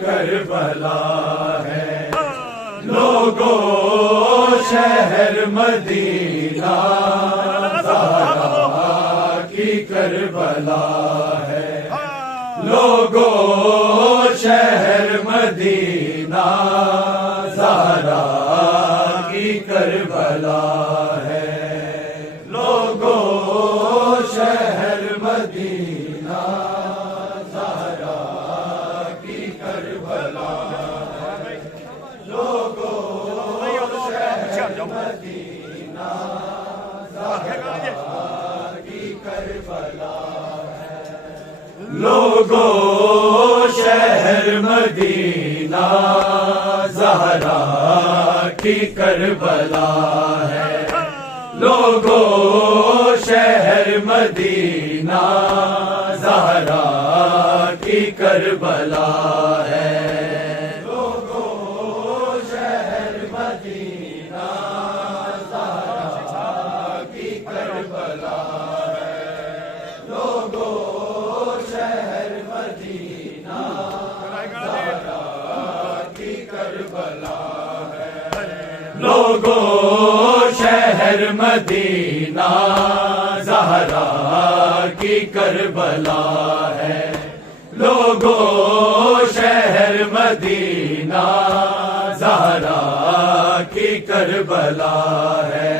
کربلا ہے لوگوں شہر مدینہ زہرا کی کربلا ہے لوگوں شہر مدینہ زہرا کی کربلا ہے لوگوں شہر مدینہ لوگوں شہر مدینہ زہرا کی کربلا ہے لوگوں شہر مدینہ زہرا کی کربلا ہے لوگوں شہر مدینہ زہرا کی کربلا لوگوں شہر مدینہ زہرا کی کربلا ہے لوگوں شہر مدینہ زہرا کی کربلا ہے لوگوں شہر مدینہ زہرا کی کربلا ہے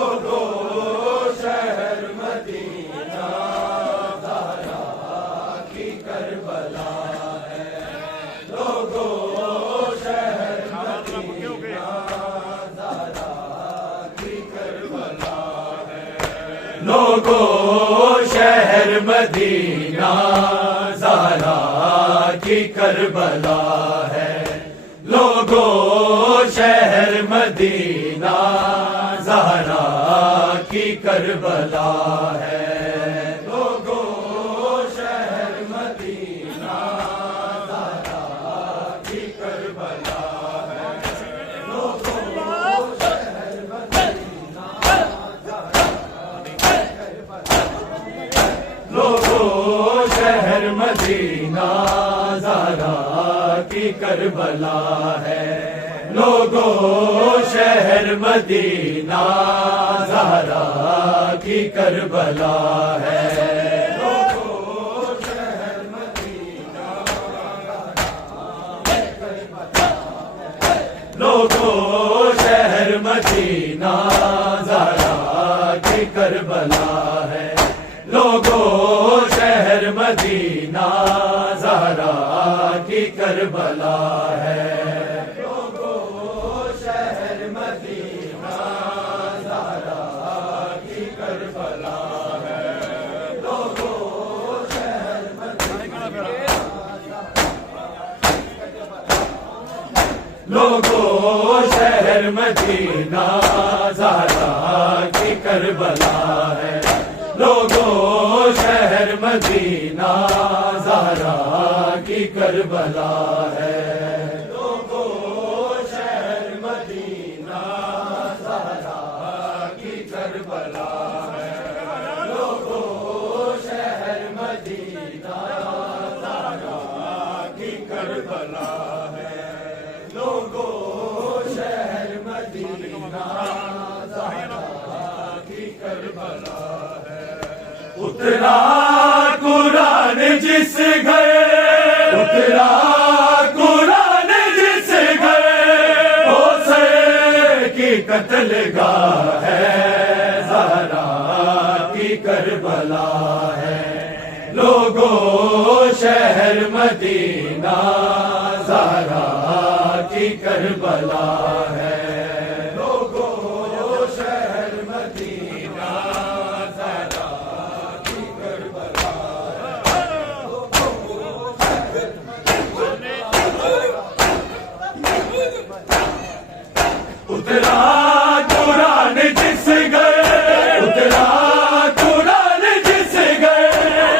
لوگوں شہر مدینہ لوگوں شہر مدینہ زہرا کی کربلا ہے لوگوں شہر مدینہ زہرا کی کربلا ہے لوگوں شہر مدینہ زہرا کی کربلا ہے لوگوں شہر مدینہ لوگوں شہر مدینہ زہرا کی کربلا ہے لوگوں شہر مدینہ زہرا کی کربلا ہے لوگوں شہر مدینہ لوگوں شہر مدینہ زہرا کی کربلا ہے لوگوں شہر مدینہ زہرا کی کربلا ہے لوگوں شہر مدینہ زہرا کی کربلا ہے لوگوں شہر لوگوں شہر مدینہ زہرا کی کربلا ہے لوگوں شہر مدینہ زہرا کی کربلا ہے لوگوں شہر مدینہ زہرا کی کربلا ہے لوگوں شہر مدینہ زہرا کی کربلا ہے لوگوں شہر مدینہ زہرا کی کربلا اترا قرآن جس گھر اترا قرآن جس گھر حسین کی قتل گاہ ہے زہرا کی کربلا ہے لوگوں شہر مدینہ زہرا کی کربلا ہے اترا قرآن جس گھر اترا قرآن جس گھر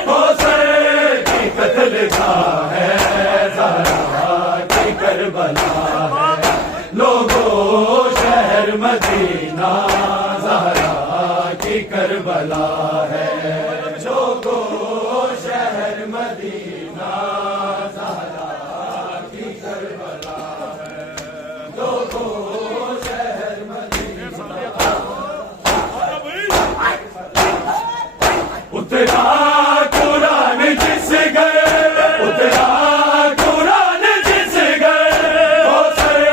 حسین کی قتل گاہ ہے زہرا کی کربلا ہے لوگوں مدینہ زہرا کی کربلا ہے لوگوں شہر مدینہ زہرا کی کربلا ہے لوگوں شہر مدینہ اترا قرآن جس گئے اترا قرآن جس گئے وہ سر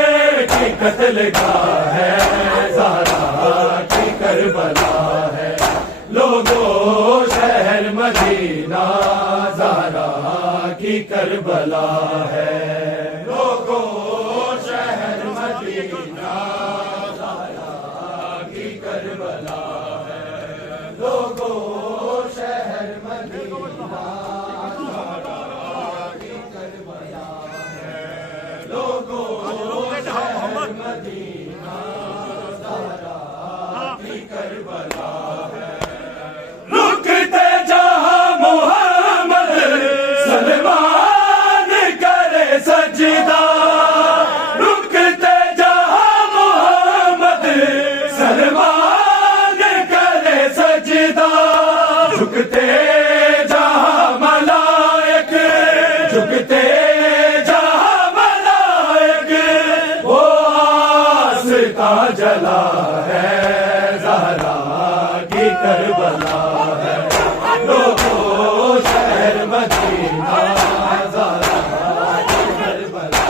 کی قتل گاہ ہے زہرا کی کربلا ہے لوگوں شہر مدینہ زہرا کی کربلا ہے لوگوں شہر مدینہ زہرا کی کربلا ہے لوگوں شہر مدینہ زہرا کی کربلا ہے لوگوں شہر مدینہ زہرا کی کربلا ہے رکتے جہاں محمد سلمان کرے سجدہ رکتے جہاں محمد سلمان کرے سجدہ جھکتے جہاں ملائک جھکتے جہاں ملائک وہ آستاں جلا ہے زہرا کی کربلا ہے لوگوں شہر مدینہ زہرا کی کربلا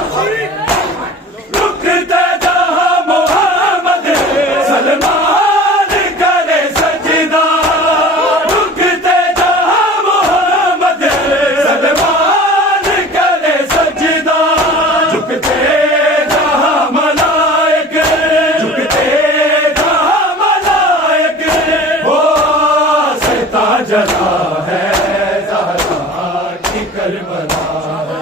رکتے جہاں محمد سلمان کرے سجدہ رکتے جہاں محمد سلمان کرے سجدہ جھکتے جہاں ملائک جھکتے جہاں ملائک وہ آستاں جلا ہے زہرا کی کربلا ہے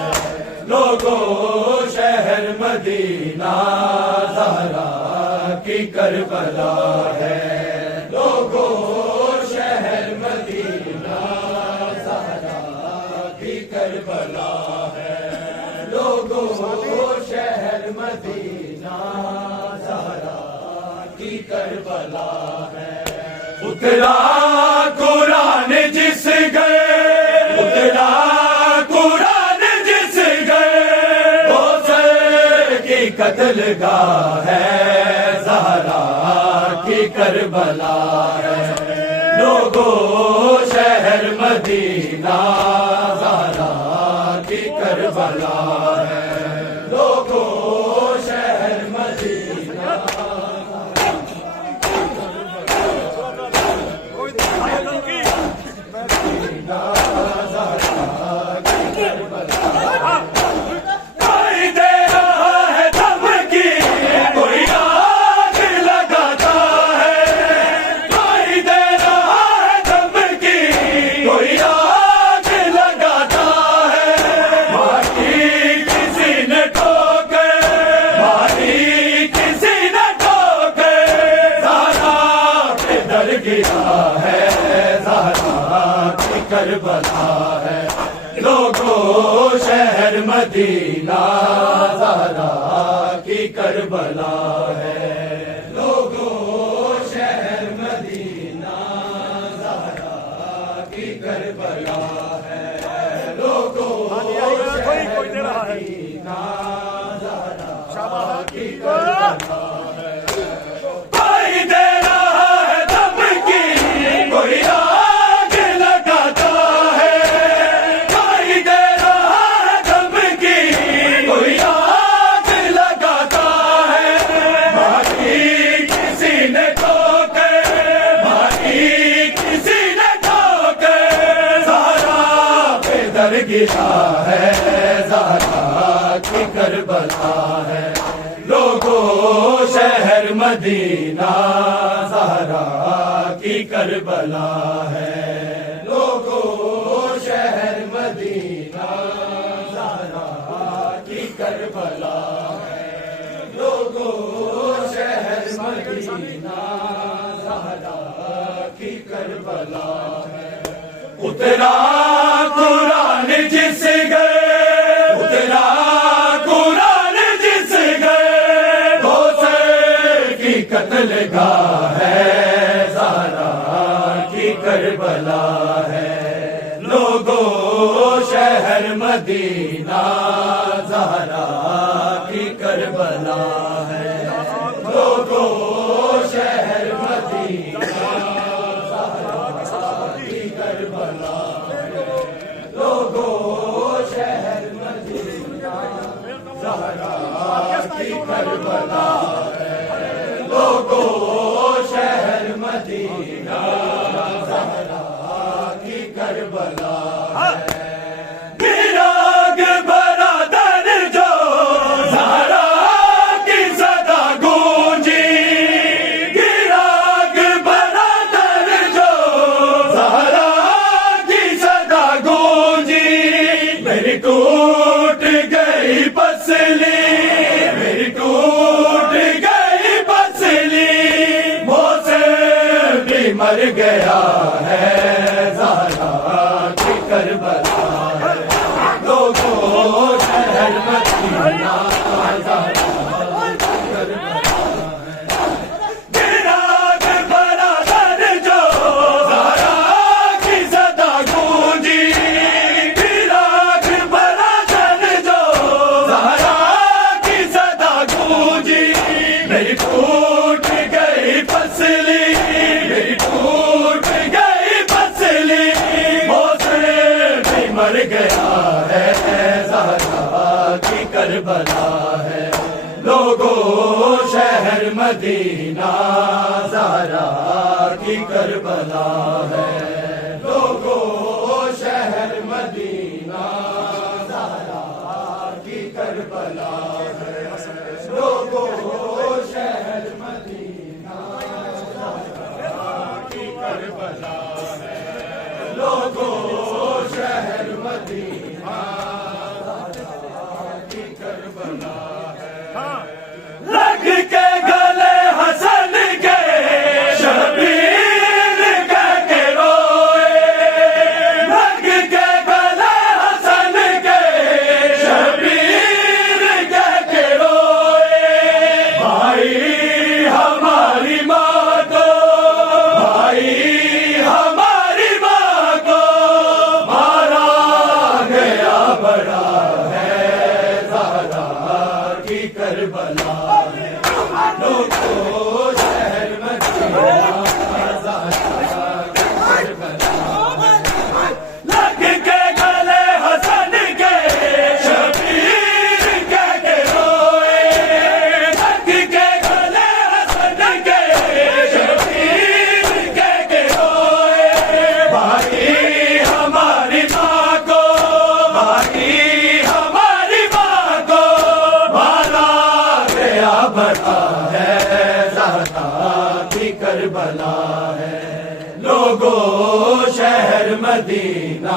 لوگوں شہر مدینہ زہرا کی کربلا ہے لوگوں شہر مدینہ زہرا کی کربلا ہے لوگوں شہر مدینہ زہرا کی کربلا ہے اترا قرآن جس گئے اترا قرآن جس گئے وہ سر کی قتل گاہ ہے زہرا کی کربلا ہے لوگوں شہر مدینہ زہرا کی کربلا ہے لوگوں شہر مدینہ کوئی دے رہا ہے دھمکی کوئی آگ لگاتا ہے کوئی دے رہا ہے دھمکی کوئی آگ لگاتا ہے ماری کسی نے ٹھوکے ماری کسی نے ٹھوکے زہرا پہ در گرا ہے زہرا کی کربلا ہے لوگوں شہر مدینہ زہرا کی کربلا ہے لوگوں شہر مدینہ زہرا کی کربلا ہے لوگوں شہر مدینہ زہرا کی کربلا ہے کوئی دے رہا ہے دھمکی کوئی آگ لگاتا ہے کوئی دے رہا ہے دھمکی کوئی آگ لگاتا ہے ماری کسی نے ٹھوکے ماری کسی نے ٹھوکے زہرا پہ در گرا ہے زہرا کی کربلا ہے لوگوں شہر مدینہ زہرا کی کربلا ہے لوگوں شہر مدینہ زہرا کی کربلا ہے لوگوں شہر مدینہ زہرا کی کربلا ہے اترا قرآن جس گئے اترا قرآن جس گئے وہ سر کی قتل قتل گاہ ہے، زہرا کی کربلا ہے، لوگوں شہر مدینہ زہرا کی کربلا ہے، لوگوں شہر مدینہ زہرا کی کربلا ہے، لوگوں شہر مدینہ زہرا کی کربلا ہے، لوگوں شہر مدینہ زہرا کی کربلا ہے، گراگ برادر جو زہرا کی صدا گونجی، گراگ برادر جو زہرا کی صدا گونجی، میری ٹوٹ گئی پسلی، میری ٹوٹ گئی پسلی، موسم بھی مر گیا ہے، زہرا کی کربلا ہے، لوگوں شہر مدینہ زہرا کی کربلا ہے، گراگ برادر جو زہرا کی صدا گونجی، گراگ برادر جو زہرا کی صدا گونجی، میری ٹوٹ گئی پسلی، میری ٹوٹ گئی پسلی، موسم بھی مر گیا ہے، زہرا کی کربلا ہے، لوگوں شہر مدینہ زہرا کی کربلا ہے، لوگوں شہر مدینہ زہرا کی کربلا ہے، لوگوں شہر مدینہ زہرا کی کربلا ہے، لوگوں شہر مدینہ زہرا کی کربلا ہے، لگ کے گلے حسن کے شبیر کہہ کے روئے، لگ کے گلے حسن کے شبیر کہہ کے روئے، بھائی ہماری ماں کو، بھائی ہماری ماں کو مارا گیا بڑا ہے، زہرا کی کربلا ہے، لوگوں شہر مدینہ زہرا کی کربلا ہے، لگ کے گلے حسن کے شبیر کہہ کے روئے، لگ کے گلے حسن کے شبیر کہہ کے روئے، بھائی ہماری ماں کو، بھائی ہماری ماں کو مارا گیا بڑا ہے، زہرا کی کربلا ہے، لوگوں شہر مدینہ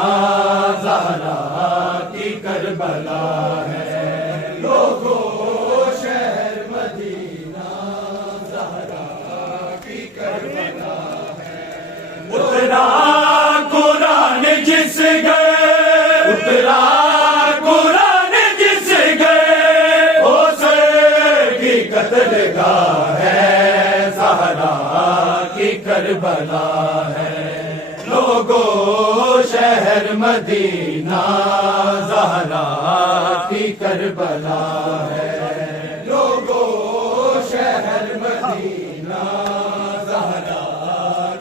زہرا کی کربلا ہے، لوگوں شہر مدینہ زہرا کی کربلا ہے، اترا قرآن جس گئے، اترا قرآن جس گئے، اس کی قتل گاہ ہے، زہرا کی کربلا ہے، لوگوں شہر مدینہ زہرا کی کربلا ہے، لوگوں شہر مدینہ زہرا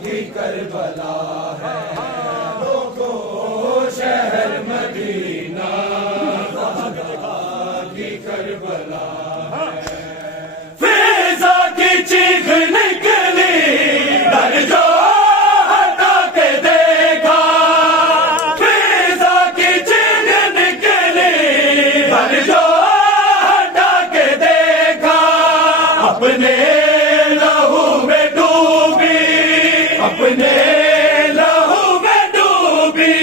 کی کربلا ہے، لوگوں شہر مدینہ زہرا کی کربلا ہے، فضا کی چیخ نکلی در جو ہٹا کے دیکھا، فضا کی چیخ نکلی در جو ہٹا کے دیکھا، اپنے لہو میں ڈوبی، اپنے لہو میں ڈوبی،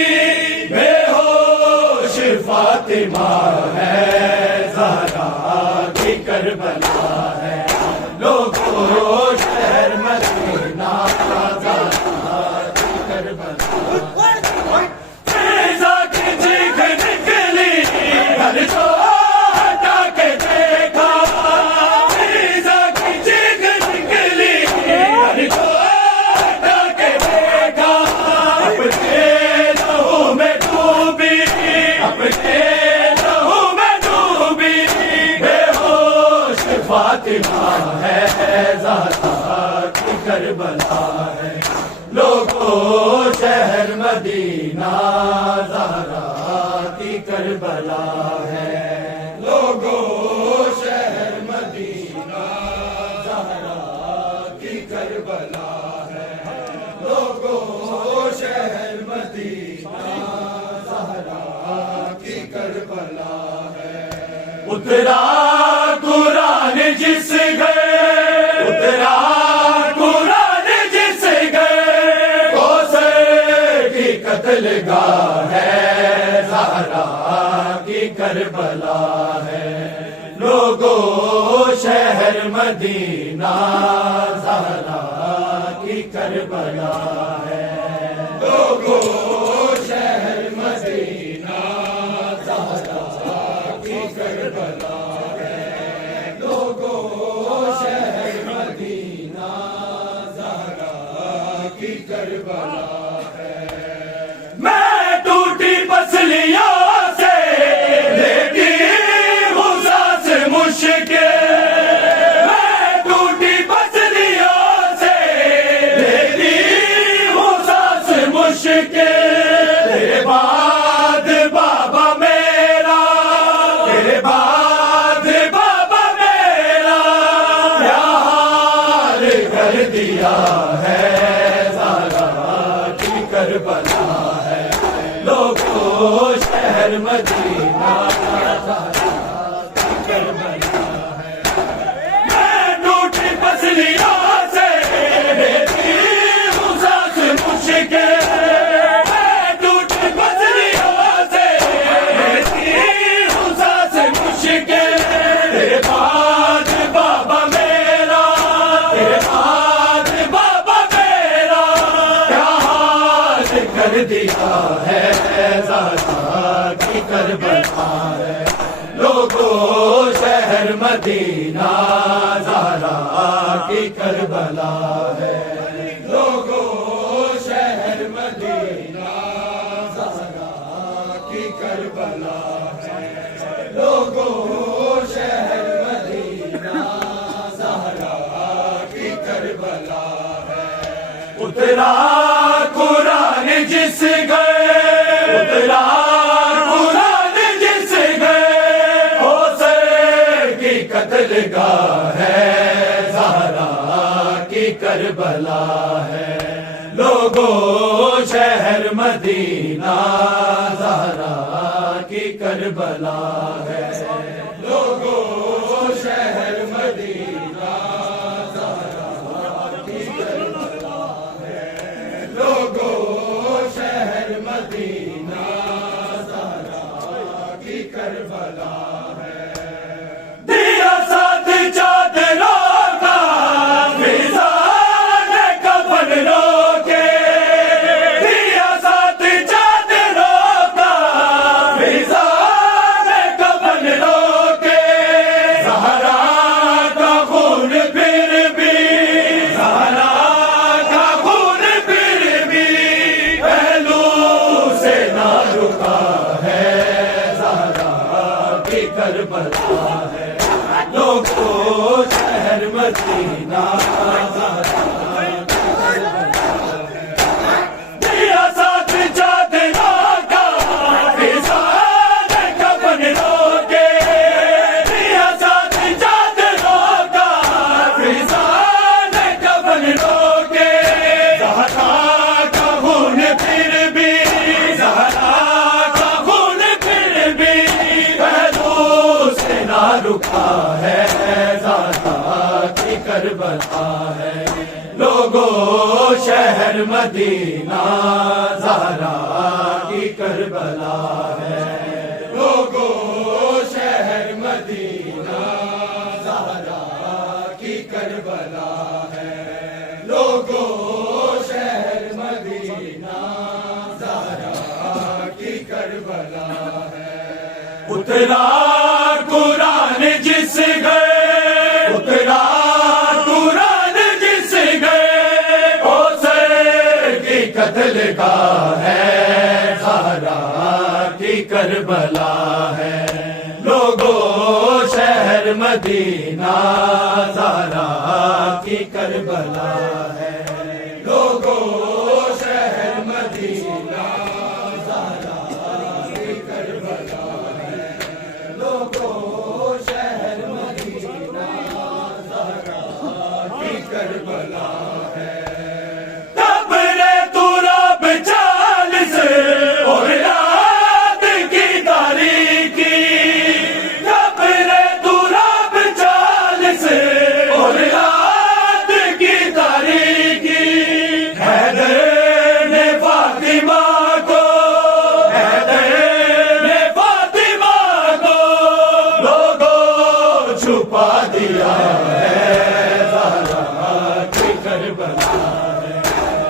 بے ہوش فاطمہ ہے، زہرا کی کربلا ہے، لوگوں شہر مدینہ زہرا کی کربلا ہے، فضا کی چیخ نکلی گھر جو ہٹا کے دیکھا، فضا کی چیخ نکلی زہرا کی کربلا ہے، لوگوں شہر مدینہ زہرا کی کربلا ہے، لوگوں شہر مدینہ زہرا کی کربلا ہے، لوگوں شہر مدینہ زہرا کی کربلا ہے۔ اترا قرآن جس گئے، اترا قرآن جس گئے، کوثر کی قتل گاہ ہے، زہرا کی کربلا ہے، لوگوں شہر مدینہ زہرا کی کربلا ہے، لوگوں شہر مدینہ زہرا کی کربلا ہے، لوگوں شہر مدینہ زہرا کی کربلا ہے۔ میں ٹوٹی پسلیوں سے لیتی ہوں سانس مشکل، میں ٹوٹی پسلیوں سے لیتی ہوں سانس مشکل، تیرے بعد بابا میرا، تیرے بعد بابا میرا کیا حال کر دیا ہے، زہرا کی کربلا ہے، لوگوں شہر مدینہ زہرا کی کربلا ہے۔ میں ٹوٹی پسلیوں سے لیتی ہوں سانس مشکل، میں ٹوٹی پسلیوں سے لیتی ہوں سانس مشکل، تیرے بعد بابا میرا، تیرے بعد بابا میرا کیا حال کر دیا ہے، زہرا کی کربلا ہے، لوگوں شہر مدینہ زہرا کی کربلا ہے، لوگوں شہر مدینہ زہرا کی کربلا ہے، لوگوں شہر مدینہ زہرا کی کربلا ہے۔ اترا قرآن جس گئے، اترا قرآن جس گئے، کوثر کی قتل گاہ ہے، زہرا کی کربلا ہے، لوگوں شہر مدینہ زہرا کی کربلا ہے، لوگوں شہر مدینہ زہرا کی کربلا ہے، لوگوں شہر مدینہ زہرا کی کربلا ہے۔ دیا ساتھ چادروں کا میزان کفن روکے، دیا ساتھ چادروں کا میزان کفن روکے، زہرا کا خون پھر بھی، زہرا کا خون پھر بھی پہلو سے نہ رکا ہے، زہرا کی کربلا ہے، لوگوں شہر مدینہ زہرا کی کربلا ہے۔ دیا ساتھ چادروں کا میزان کفن روکے، دیا ساتھ چادروں کا میزان کفن روکے، زہرا کا خون پھر بھی، زہرا کا خون پھر بھی پہلو سے نہ رکا ہے، زہرا کی کربلا ہے، لوگوں شہر مدینہ زہرا کی کربلا ہے، لوگوں شہر مدینہ زہرا کی کربلا ہے، لوگوں شہر مدینہ زہرا کی کربلا ہے۔ اترا قرآن جس گئے، اترا قرآن جس گئے، کوثر کی قتل گاہ ہے، زہرا کی کربلا ہے، لوگوں شہر شہر مدینہ زہرا کی کربلا ہے لوگوں شہر مدینہ زہرا کی کربلا ہے لوگوں شہر مدینہ زہرا کی کربلا ہے قبر تراب 40 اور رات کی تاریکی قبر تراب 40 اور رات کی تاریکی حیدر نے فاطمہ کو حیدر نے فاطمہ کو لوگوں چھپا دیا ہے زہرا کی کربلا ہے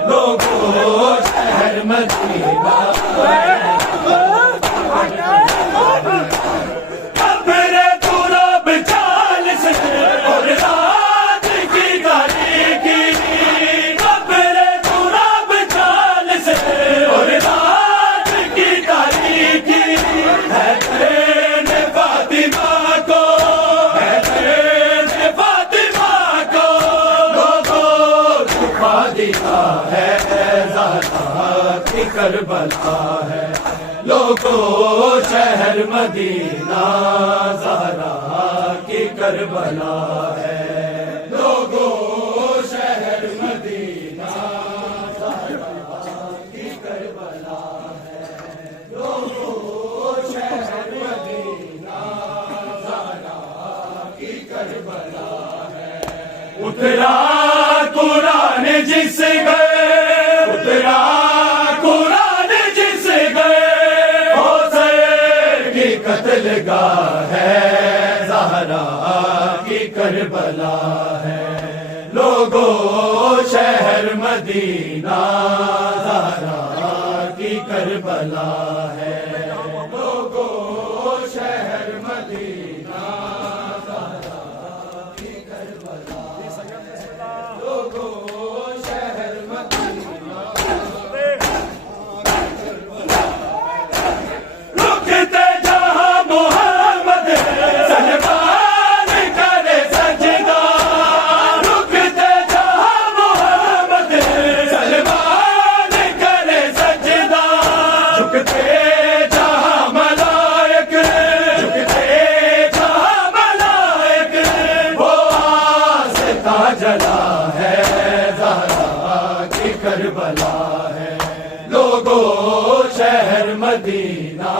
لوگوں شہر مدینہ قبر تراب 40 اور رات کی تاریکی قبر تراب 40 اور رات کی تاریکی حیدر نے فاطمہ کو حیدر نے فاطمہ کو لوگوں چھپا دیا ہے زہرا کی کربلا ہے لوگوں شہر مدینہ زہرا کی کربلا ہے لوگوں شہر مدینہ زہرا کی کربلا ہے لوگوں شہر مدینہ زہرا کی کربلا ہے اترا قرآن جس گئے اترا قرآن جس گئے حسین کی قتل گاہ ہے زہرا کی کربلا ہے لوگوں شہر مدینہ زہرا کی کربلا ہے لوگوں شہر مدینہ زہرا کی کربلا لوگوں شہر مدینہ رکتے جہاں محمد سلمان کرے سجدہ رکتے جہاں محمد سلمان کرے سجدہ جھکتے جہاں ملائک جھکتے جہاں ملائک وہ آستہ جلا ہے زہرا کی کربلا ہے لوگوں شہر مدینہ